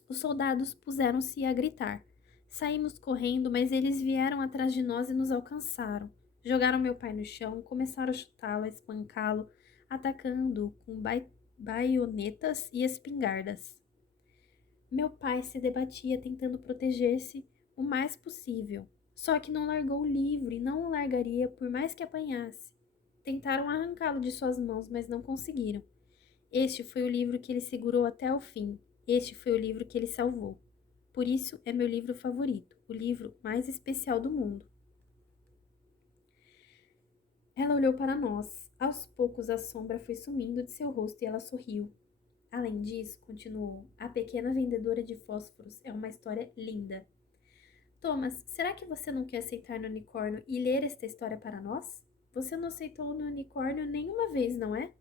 Os soldados puseram-se a gritar. Saímos correndo, mas eles vieram atrás de nós e nos alcançaram. Jogaram meu pai no chão, começaram a chutá-lo, a espancá-lo, atacando-o com baionetas e espingardas. Meu pai se debatia, tentando proteger-se o mais possível. Só que não largou o livro e não o largaria por mais que apanhasse. Tentaram arrancá-lo de suas mãos, mas não conseguiram. Este foi o livro que ele segurou até o fim. Este foi o livro que ele salvou. Por isso é meu livro favorito, o livro mais especial do mundo. Ela olhou para nós. Aos poucos a sombra foi sumindo de seu rosto e ela sorriu. Além disso, continuou, A Pequena Vendedora de Fósforos é uma história linda. Thomas, será que você não quer aceitar no unicórnio e ler esta história para nós? Você não aceitou no unicórnio nenhuma vez, não é?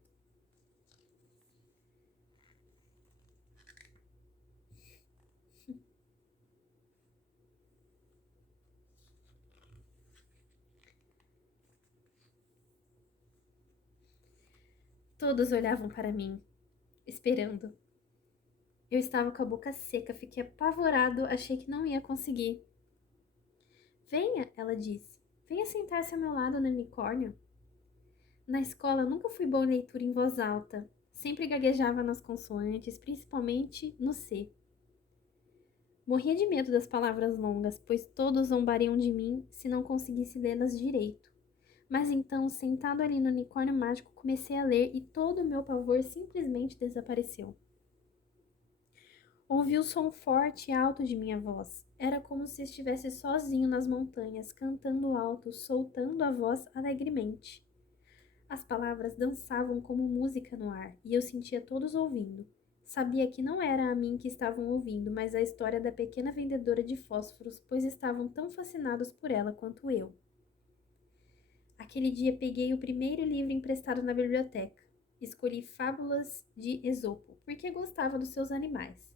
Todos olhavam para mim, esperando. Eu estava com a boca seca, fiquei apavorado, achei que não ia conseguir. Venha, ela disse. Venha sentar-se ao meu lado no unicórnio. Na escola nunca fui boa em leitura em voz alta. Sempre gaguejava nas consoantes, principalmente no C. Morria de medo das palavras longas, pois todos zombariam de mim se não conseguisse lê-las direito. Mas então, sentado ali no unicórnio mágico, comecei a ler e todo o meu pavor simplesmente desapareceu. Ouvi o som forte e alto de minha voz. Era como se estivesse sozinho nas montanhas, cantando alto, soltando a voz alegremente. As palavras dançavam como música no ar, e eu sentia todos ouvindo. Sabia que não era a mim que estavam ouvindo, mas a história da pequena vendedora de fósforos, pois estavam tão fascinados por ela quanto eu. Aquele dia peguei o primeiro livro emprestado na biblioteca. Escolhi Fábulas de Esopo, porque gostava dos seus animais.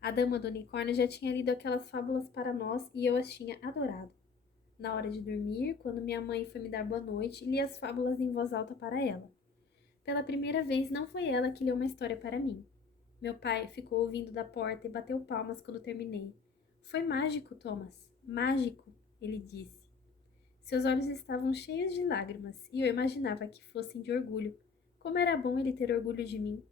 A dama do unicórnio já tinha lido aquelas fábulas para nós e eu as tinha adorado. Na hora de dormir, quando minha mãe foi me dar boa noite, li as fábulas em voz alta para ela. Pela primeira vez, não foi ela que leu uma história para mim. Meu pai ficou ouvindo da porta e bateu palmas quando terminei. Foi mágico, Thomas. Mágico, ele disse. Seus olhos estavam cheios de lágrimas e eu imaginava que fossem de orgulho. Como era bom ele ter orgulho de mim.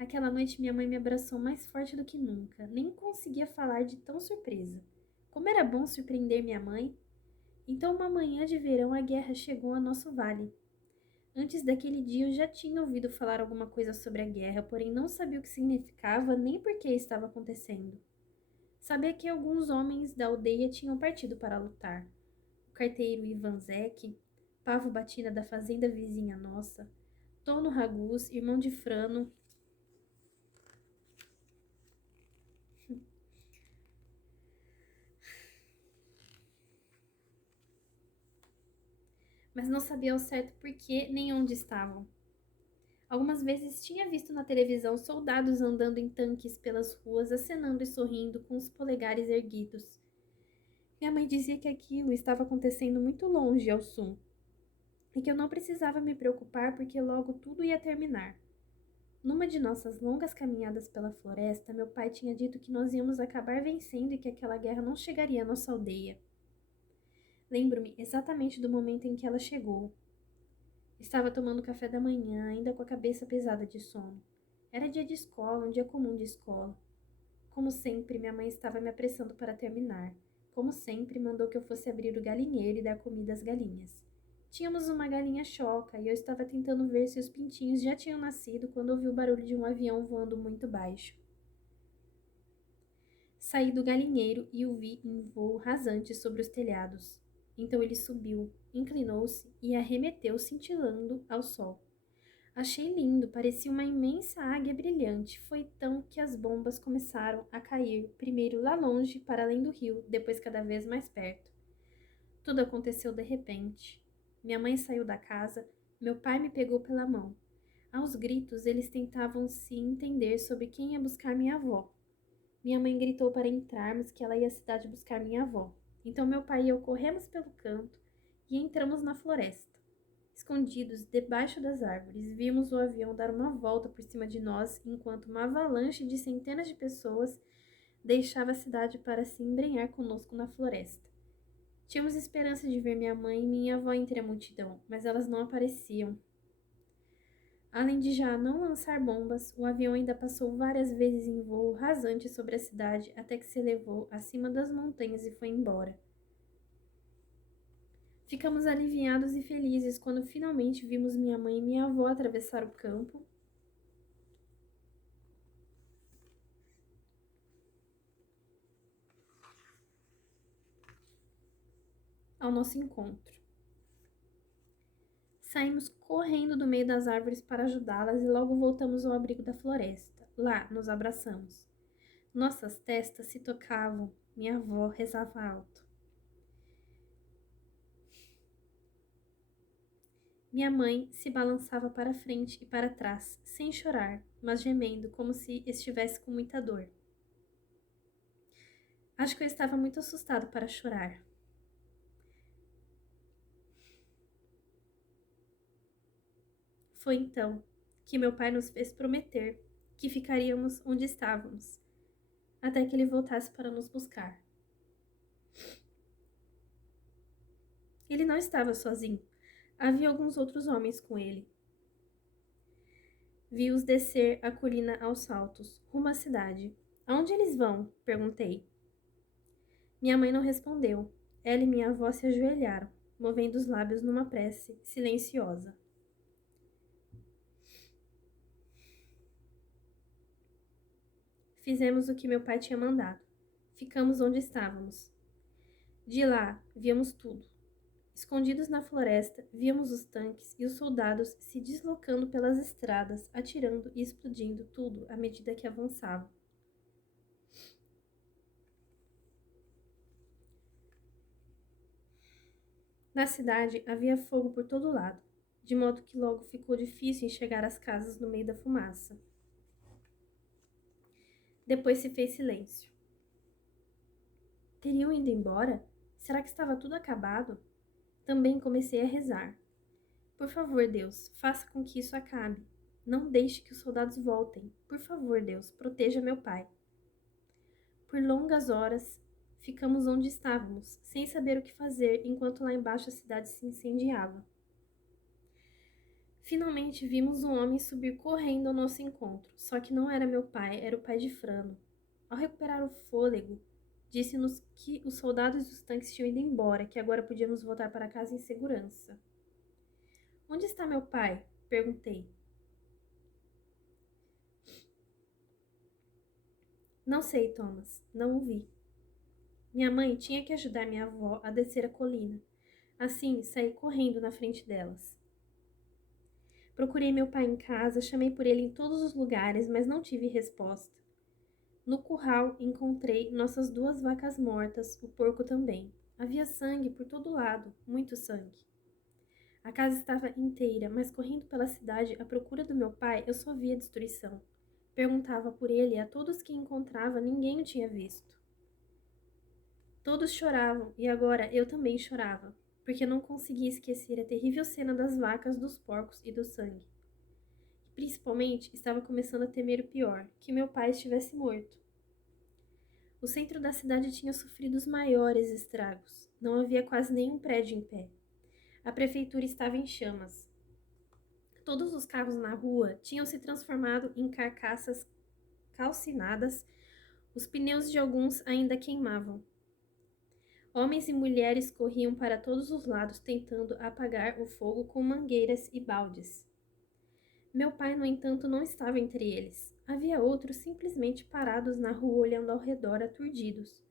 Aquela noite minha mãe me abraçou mais forte do que nunca. Nem conseguia falar de tão surpresa. Como era bom surpreender minha mãe. Então, uma manhã de verão, a guerra chegou a nosso vale. Antes daquele dia eu já tinha ouvido falar alguma coisa sobre a guerra, porém não sabia o que significava nem por que estava acontecendo. Sabia que alguns homens da aldeia tinham partido para lutar. O carteiro Ivan Zek, Pavo Batina da fazenda vizinha nossa, Tono Ragus, irmão de Frano, mas não sabia ao certo por que nem onde estavam. Algumas vezes tinha visto na televisão soldados andando em tanques pelas ruas, acenando e sorrindo com os polegares erguidos. Minha mãe dizia que aquilo estava acontecendo muito longe ao sul e que eu não precisava me preocupar porque logo tudo ia terminar. Numa de nossas longas caminhadas pela floresta, meu pai tinha dito que nós íamos acabar vencendo e que aquela guerra não chegaria à nossa aldeia. Lembro-me exatamente do momento em que ela chegou. Estava tomando café da manhã, ainda com a cabeça pesada de sono. Era dia de escola, um dia comum de escola. Como sempre, minha mãe estava me apressando para terminar. Como sempre, mandou que eu fosse abrir o galinheiro e dar comida às galinhas. Tínhamos uma galinha choca e eu estava tentando ver se os pintinhos já tinham nascido quando ouvi o barulho de um avião voando muito baixo. Saí do galinheiro e o vi em voo rasante sobre os telhados. Então ele subiu, inclinou-se e arremeteu cintilando ao sol. Achei lindo, parecia uma imensa águia brilhante. Foi então que as bombas começaram a cair, primeiro lá longe, para além do rio, depois cada vez mais perto. Tudo aconteceu de repente. Minha mãe saiu da casa, meu pai me pegou pela mão. Aos gritos, eles tentavam se entender sobre quem ia buscar minha avó. Minha mãe gritou para entrarmos que ela ia à cidade buscar minha avó. Então meu pai e eu corremos pelo campo e entramos na floresta. Escondidos debaixo das árvores, vimos o avião dar uma volta por cima de nós enquanto uma avalanche de centenas de pessoas deixava a cidade para se embrenhar conosco na floresta. Tínhamos esperança de ver minha mãe e minha avó entre a multidão, mas elas não apareciam. Além de já não lançar bombas, o avião ainda passou várias vezes em voo rasante sobre a cidade até que se elevou acima das montanhas e foi embora. Ficamos aliviados e felizes quando finalmente vimos minha mãe e minha avó atravessar o campo ao nosso encontro. Saímos correndo do meio das árvores para ajudá-las e logo voltamos ao abrigo da floresta. Lá, nos abraçamos. Nossas testas se tocavam, minha avó rezava alto. Minha mãe se balançava para frente e para trás, sem chorar, mas gemendo como se estivesse com muita dor. Acho que eu estava muito assustado para chorar. Foi então que meu pai nos fez prometer que ficaríamos onde estávamos, até que ele voltasse para nos buscar. Ele não estava sozinho. Havia alguns outros homens com ele. Vi-os descer a colina aos saltos, rumo à cidade. Aonde eles vão? Perguntei. Minha mãe não respondeu. Ela e minha avó se ajoelharam, movendo os lábios numa prece silenciosa. Fizemos o que meu pai tinha mandado. Ficamos onde estávamos. De lá, víamos tudo. Escondidos na floresta, víamos os tanques e os soldados se deslocando pelas estradas, atirando e explodindo tudo à medida que avançavam. Na cidade havia fogo por todo lado, de modo que logo ficou difícil enxergar as casas no meio da fumaça. Depois se fez silêncio. Teriam ido embora? Será que estava tudo acabado? Também comecei a rezar. Por favor, Deus, faça com que isso acabe. Não deixe que os soldados voltem. Por favor, Deus, proteja meu pai. Por longas horas, ficamos onde estávamos, sem saber o que fazer, enquanto lá embaixo a cidade se incendiava. Finalmente vimos um homem subir correndo ao nosso encontro, só que não era meu pai, era o pai de Frano. Ao recuperar o fôlego, disse-nos que os soldados dos tanques tinham ido embora, que agora podíamos voltar para casa em segurança. Onde está meu pai? Perguntei. Não sei, Thomas. Não o vi. Minha mãe tinha que ajudar minha avó a descer a colina. Assim, saí correndo na frente delas. Procurei meu pai em casa, chamei por ele em todos os lugares, mas não tive resposta. No curral encontrei nossas 2 vacas mortas, o porco também. Havia sangue por todo lado, muito sangue. A casa estava inteira, mas correndo pela cidade à procura do meu pai, eu só via destruição. Perguntava por ele a todos que encontrava, ninguém o tinha visto. Todos choravam e agora eu também chorava, porque não conseguia esquecer a terrível cena das vacas, dos porcos e do sangue. E principalmente estava começando a temer o pior, que meu pai estivesse morto. O centro da cidade tinha sofrido os maiores estragos. Não havia quase nenhum prédio em pé. A prefeitura estava em chamas. Todos os carros na rua tinham se transformado em carcaças calcinadas, os pneus de alguns ainda queimavam. Homens e mulheres corriam para todos os lados tentando apagar o fogo com mangueiras e baldes. Meu pai, no entanto, não estava entre eles. Havia outros simplesmente parados na rua olhando ao redor aturdidos.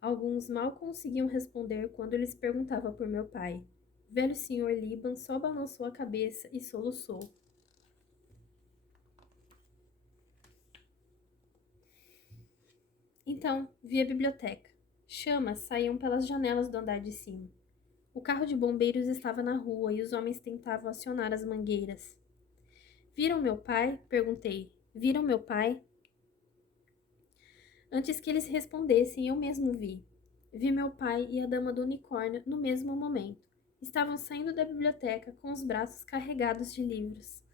Alguns mal conseguiam responder quando lhes perguntava por meu pai. O velho senhor Liban só balançou a cabeça e soluçou. Então, vi a biblioteca. Chamas saíam pelas janelas do andar de cima. O carro de bombeiros estava na rua e os homens tentavam acionar as mangueiras. Viram meu pai? Perguntei. Viram meu pai? Antes que eles respondessem, eu mesmo vi. Vi meu pai e a dama do unicórnio no mesmo momento. Estavam saindo da biblioteca com os braços carregados de livros.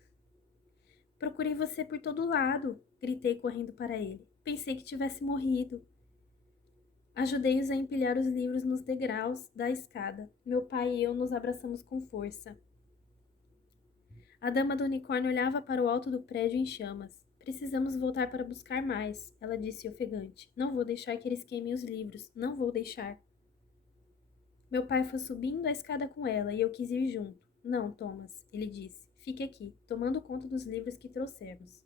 Procurei você por todo lado, gritei correndo para ele. Pensei que tivesse morrido. Ajudei-os a empilhar os livros nos degraus da escada. Meu pai e eu nos abraçamos com força. A dama do unicórnio olhava para o alto do prédio em chamas. Precisamos voltar para buscar mais, ela disse ofegante. Não vou deixar que eles queimem os livros. Não vou deixar. Meu pai foi subindo a escada com ela e eu quis ir junto. Não, Thomas, ele disse. Fique aqui, tomando conta dos livros que trouxemos.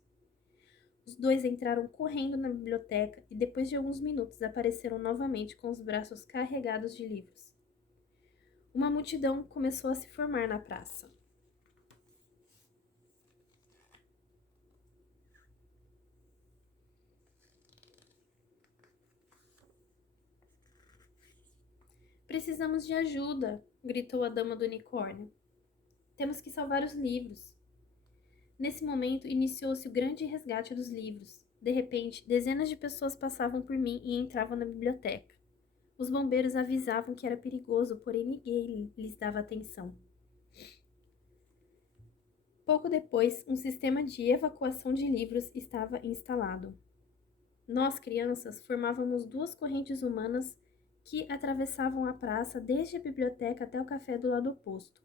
Os dois entraram correndo na biblioteca e depois de alguns minutos apareceram novamente com os braços carregados de livros. Uma multidão começou a se formar na praça. Precisamos de ajuda, gritou a dama do unicórnio. Temos que salvar os livros. Nesse momento, iniciou-se o grande resgate dos livros. De repente, dezenas de pessoas passavam por mim e entravam na biblioteca. Os bombeiros avisavam que era perigoso, porém ninguém lhes dava atenção. Pouco depois, um sistema de evacuação de livros estava instalado. Nós, crianças, formávamos 2 correntes humanas que atravessavam a praça desde a biblioteca até o café do lado oposto.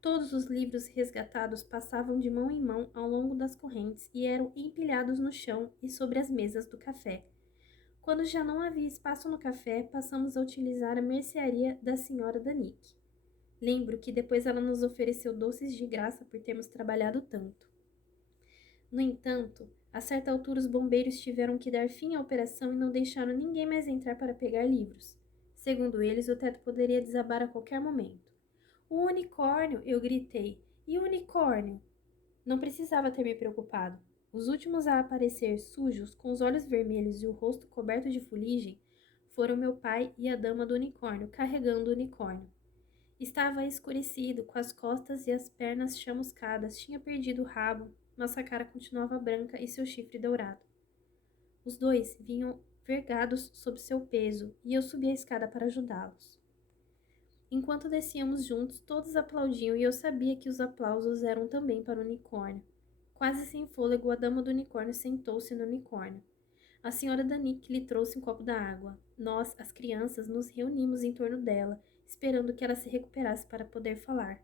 Todos os livros resgatados passavam de mão em mão ao longo das correntes e eram empilhados no chão e sobre as mesas do café. Quando já não havia espaço no café, passamos a utilizar a mercearia da senhora Danique. Lembro que depois ela nos ofereceu doces de graça por termos trabalhado tanto. No entanto, a certa altura os bombeiros tiveram que dar fim à operação e não deixaram ninguém mais entrar para pegar livros. Segundo eles, o teto poderia desabar a qualquer momento. O unicórnio! Eu gritei. E o unicórnio? Não precisava ter me preocupado. Os últimos a aparecer, sujos, com os olhos vermelhos e o rosto coberto de fuligem, foram meu pai e a dama do unicórnio, carregando o unicórnio. Estava escurecido, com as costas e as pernas chamuscadas, tinha perdido o rabo, mas sua cara continuava branca e seu chifre dourado. Os dois vinham vergados sob seu peso, e eu subi a escada para ajudá-los. Enquanto descíamos juntos, todos aplaudiam e eu sabia que os aplausos eram também para o unicórnio. Quase sem fôlego, a dama do unicórnio sentou-se no unicórnio. A senhora Danique lhe trouxe um copo da água. Nós, as crianças, nos reunimos em torno dela, esperando que ela se recuperasse para poder falar.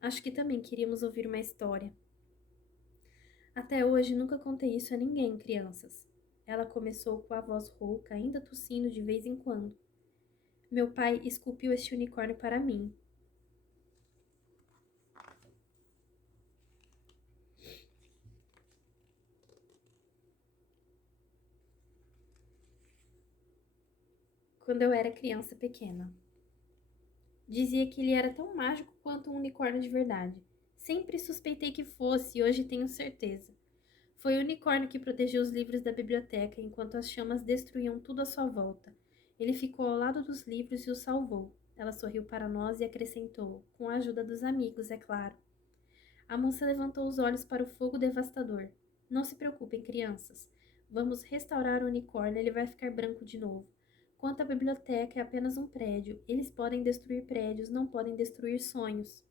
Acho que também queríamos ouvir uma história. Até hoje nunca contei isso a ninguém, crianças. Ela começou com a voz rouca, ainda tossindo de vez em quando. Meu pai esculpiu este unicórnio para mim. quando eu era criança pequena. Dizia que ele era tão mágico quanto um unicórnio de verdade. Sempre suspeitei que fosse e hoje tenho certeza. Foi o unicórnio que protegeu os livros da biblioteca enquanto as chamas destruíam tudo à sua volta. Ele ficou ao lado dos livros e os salvou. Ela sorriu para nós e acrescentou, com a ajuda dos amigos, é claro. A moça levantou os olhos para o fogo devastador. Não se preocupem, crianças. Vamos restaurar o unicórnio, ele vai ficar branco de novo. Quanto à biblioteca, é apenas um prédio. Eles podem destruir prédios, não podem destruir sonhos.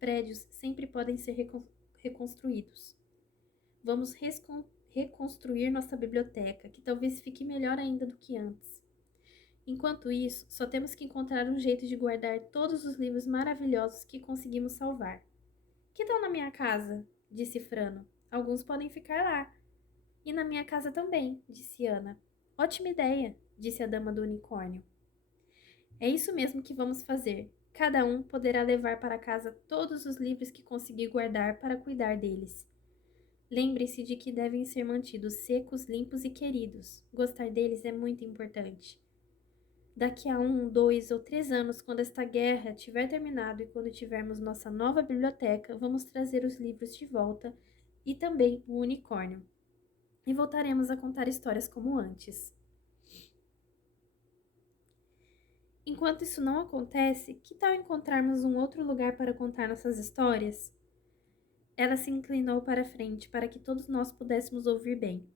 Prédios sempre podem ser reconstruídos. Vamos reconstruir nossa biblioteca, que talvez fique melhor ainda do que antes. Enquanto isso, só temos que encontrar um jeito de guardar todos os livros maravilhosos que conseguimos salvar. Que tal na minha casa? Disse Frano. Alguns podem ficar lá. E na minha casa também, disse Ana. Ótima ideia, disse a dama do unicórnio. É isso mesmo que vamos fazer. Cada um poderá levar para casa todos os livros que conseguir guardar para cuidar deles. Lembre-se de que devem ser mantidos secos, limpos e queridos. Gostar deles é muito importante. Daqui a 1, 2 ou 3 anos, quando esta guerra tiver terminado e quando tivermos nossa nova biblioteca, vamos trazer os livros de volta e também o unicórnio. E voltaremos a contar histórias como antes. Enquanto isso não acontece, que tal encontrarmos um outro lugar para contar nossas histórias? Ela se inclinou para a frente para que todos nós pudéssemos ouvir bem.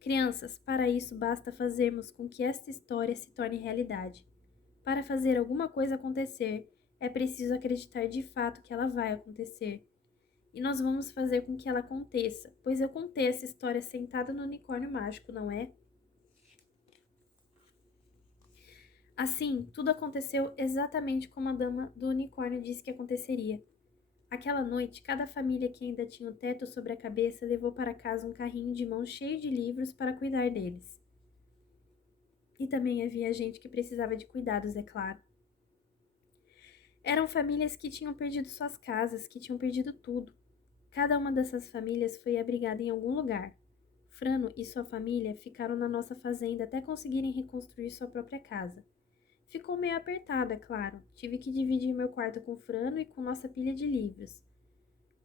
Crianças, para isso basta fazermos com que esta história se torne realidade. Para fazer alguma coisa acontecer, é preciso acreditar de fato que ela vai acontecer. E nós vamos fazer com que ela aconteça, pois eu contei essa história sentada no unicórnio mágico, não é? Assim, tudo aconteceu exatamente como a dama do unicórnio disse que aconteceria. Aquela noite, cada família que ainda tinha o teto sobre a cabeça levou para casa um carrinho de mão cheio de livros para cuidar deles. E também havia gente que precisava de cuidados, é claro. Eram famílias que tinham perdido suas casas, que tinham perdido tudo. Cada uma dessas famílias foi abrigada em algum lugar. Frano e sua família ficaram na nossa fazenda até conseguirem reconstruir sua própria casa. Ficou meio apertado, é claro. Tive que dividir meu quarto com Frano e com nossa pilha de livros.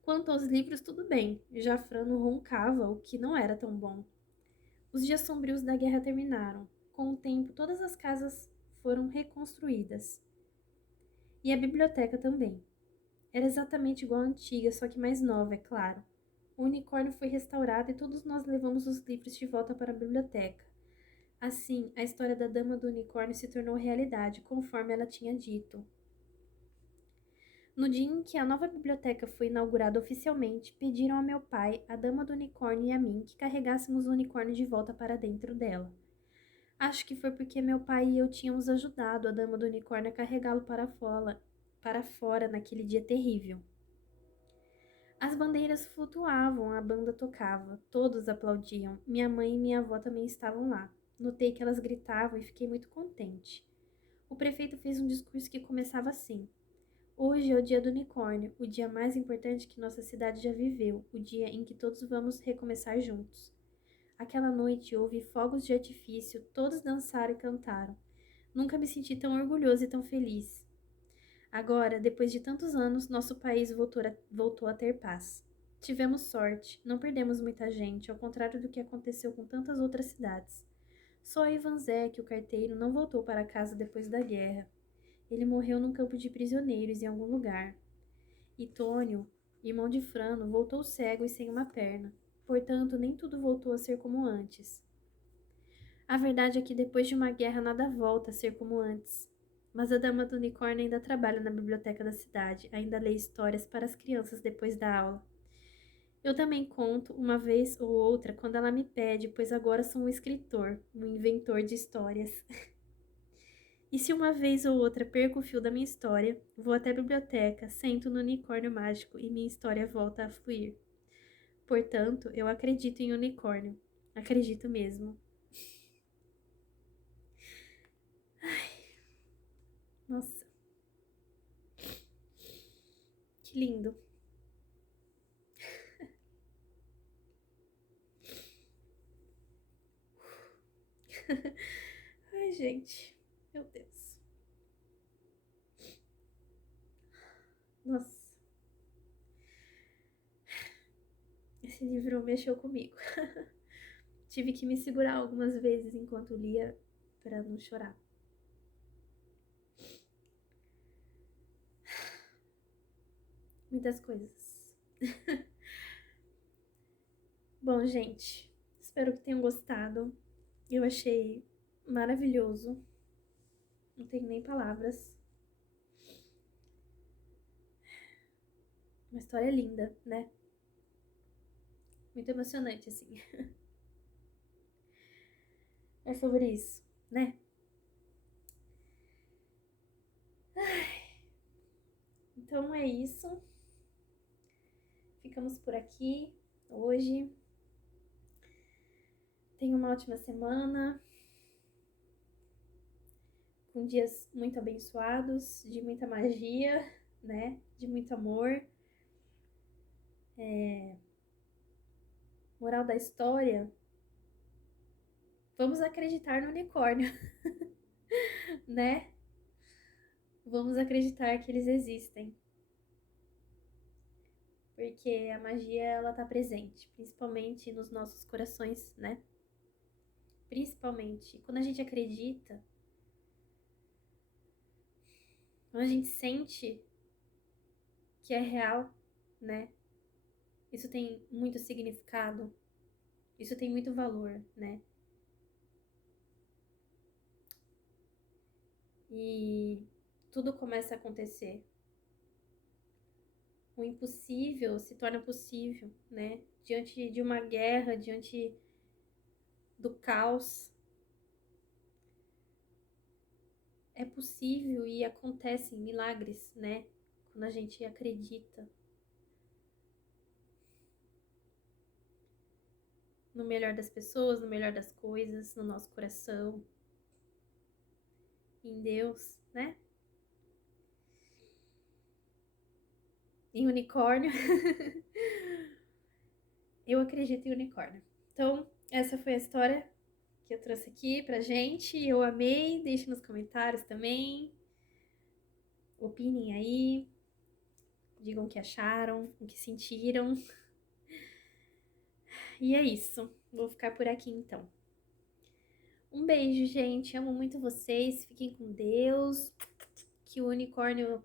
Quanto aos livros, tudo bem. Já Frano roncava, o que não era tão bom. Os dias sombrios da guerra terminaram. Com o tempo, todas as casas foram reconstruídas. E a biblioteca também. Era exatamente igual à antiga, só que mais nova, é claro. O unicórnio foi restaurado e todos nós levamos os livros de volta para a biblioteca. Assim, a história da Dama do Unicórnio se tornou realidade, conforme ela tinha dito. No dia em que a nova biblioteca foi inaugurada oficialmente, pediram a meu pai, a Dama do Unicórnio e a mim que carregássemos o unicórnio de volta para dentro dela. Acho que foi porque meu pai e eu tínhamos ajudado a Dama do Unicórnio a carregá-lo para fora naquele dia terrível. As bandeiras flutuavam, a banda tocava, todos aplaudiam. Minha mãe e minha avó também estavam lá. Notei que elas gritavam e fiquei muito contente. O prefeito fez um discurso que começava assim: Hoje é o dia do unicórnio, o dia mais importante que nossa cidade já viveu, o dia em que todos vamos recomeçar juntos. Aquela noite houve fogos de artifício, todos dançaram e cantaram. Nunca me senti tão orgulhoso e tão feliz. Agora, depois de tantos anos, nosso país voltou a ter paz. Tivemos sorte, não perdemos muita gente, ao contrário do que aconteceu com tantas outras cidades. Só Ivan Zek, o carteiro, não voltou para casa depois da guerra. Ele morreu num campo de prisioneiros em algum lugar. E Tônio, irmão de Frano, voltou cego e sem uma perna. Portanto, nem tudo voltou a ser como antes. A verdade é que depois de uma guerra nada volta a ser como antes. Mas a Dama do Unicórnio ainda trabalha na biblioteca da cidade, ainda lê histórias para as crianças depois da aula. Eu também conto, uma vez ou outra, quando ela me pede, pois agora sou um escritor, um inventor de histórias. E se uma vez ou outra perco o fio da minha história, vou até a biblioteca, sento no unicórnio mágico e minha história volta a fluir. Portanto, eu acredito em unicórnio. Acredito mesmo. Nossa, que lindo. Ai, gente. gente. Meu Deus. Nossa, esse livro mexeu comigo. Tive que me segurar algumas vezes enquanto lia para não chorar. Muitas coisas. Bom, gente, espero que tenham gostado. Eu achei maravilhoso. Não tenho nem palavras. Uma história linda, né? Muito emocionante, assim. É sobre isso, né? Então é isso. Ficamos por aqui hoje. Tenha uma ótima semana, com dias muito abençoados, de muita magia, né? De muito amor. Moral da história: vamos acreditar no unicórnio, né? Vamos acreditar que eles existem. Porque a magia, ela tá presente, principalmente nos nossos corações, né? Principalmente quando a gente acredita, quando a gente sente que é real, né? Isso tem muito significado, isso tem muito valor, né? E tudo começa a acontecer. O impossível se torna possível, né? Diante de uma guerra, diante do caos, é possível e acontecem milagres, né? Quando a gente acredita no melhor das pessoas, no melhor das coisas, no nosso coração, em Deus, né? Em unicórnio. Eu acredito em unicórnio. Então, essa foi a história que eu trouxe aqui pra gente. Eu amei. Deixe nos comentários também. Opinem aí. Digam o que acharam, o que sentiram. E é isso. Vou ficar por aqui então. Um beijo, gente. Amo muito vocês. Fiquem com Deus. Que o unicórnio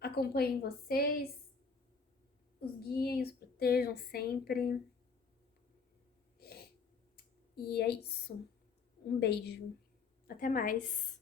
acompanhe vocês. Os guiem, os protejam sempre. E é isso. Um beijo. Até mais.